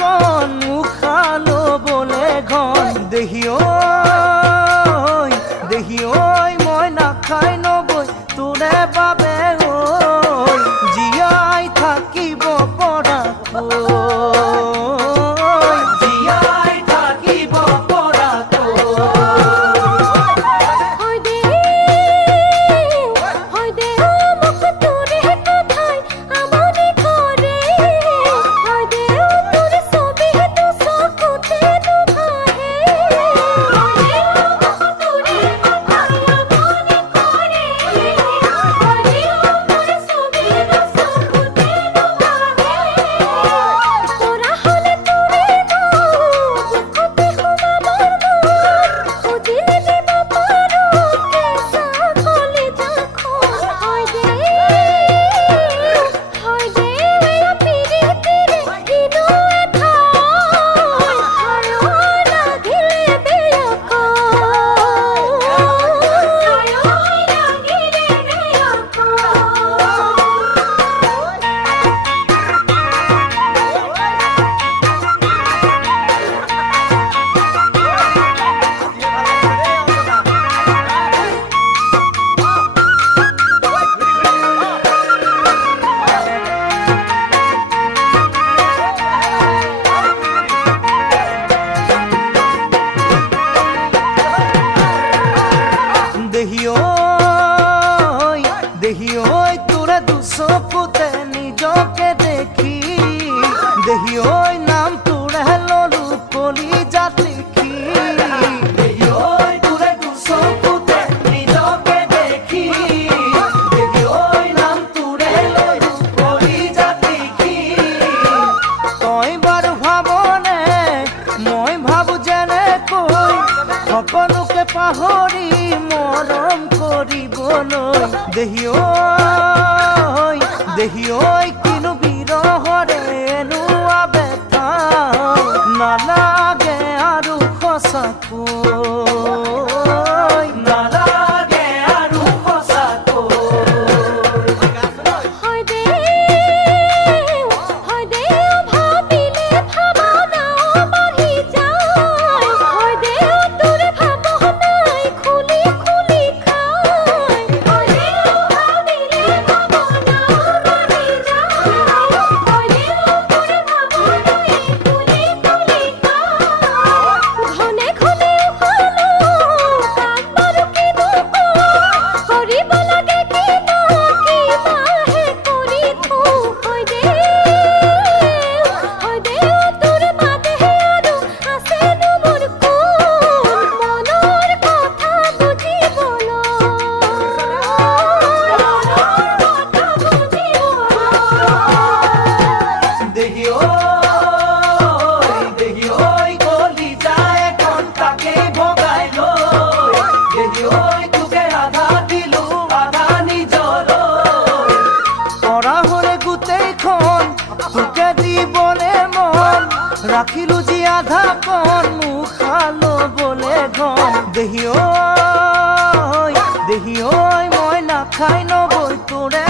কন মুখালো বলে ঘন দেহি ঐ মই নাখাই নবৈ তোৰে বাবে ঐ জীয়াই থাকিব পৰাকৈ জীয়াই থাকিব পৰাকৈ দেহি ঐ তোৰে দুচকুতে নিজকে দেখি দেহি ঐ নাম তোৰে ললো কলিজাত লিখি দেহি ঐ তোৰে দুচকুতে নিজকে দেখি দেহি ঐ নাম তোৰে ললো কলিজাত লিখি তই বাৰু ভাবনে মই ভাবো যেনেকৈ সকলোকে পাহৰি মৰম কৰিবলৈ দেহি ঐ কিনো বিৰহৰে এনুৱা বেথা নালাগে আৰু সঁচাকৈ নালাগে আৰু ৰাখিলো যি আধা কণ মুখালো বলে ঘন দেহি ঐ মই নাখাই নবৈ তোৰে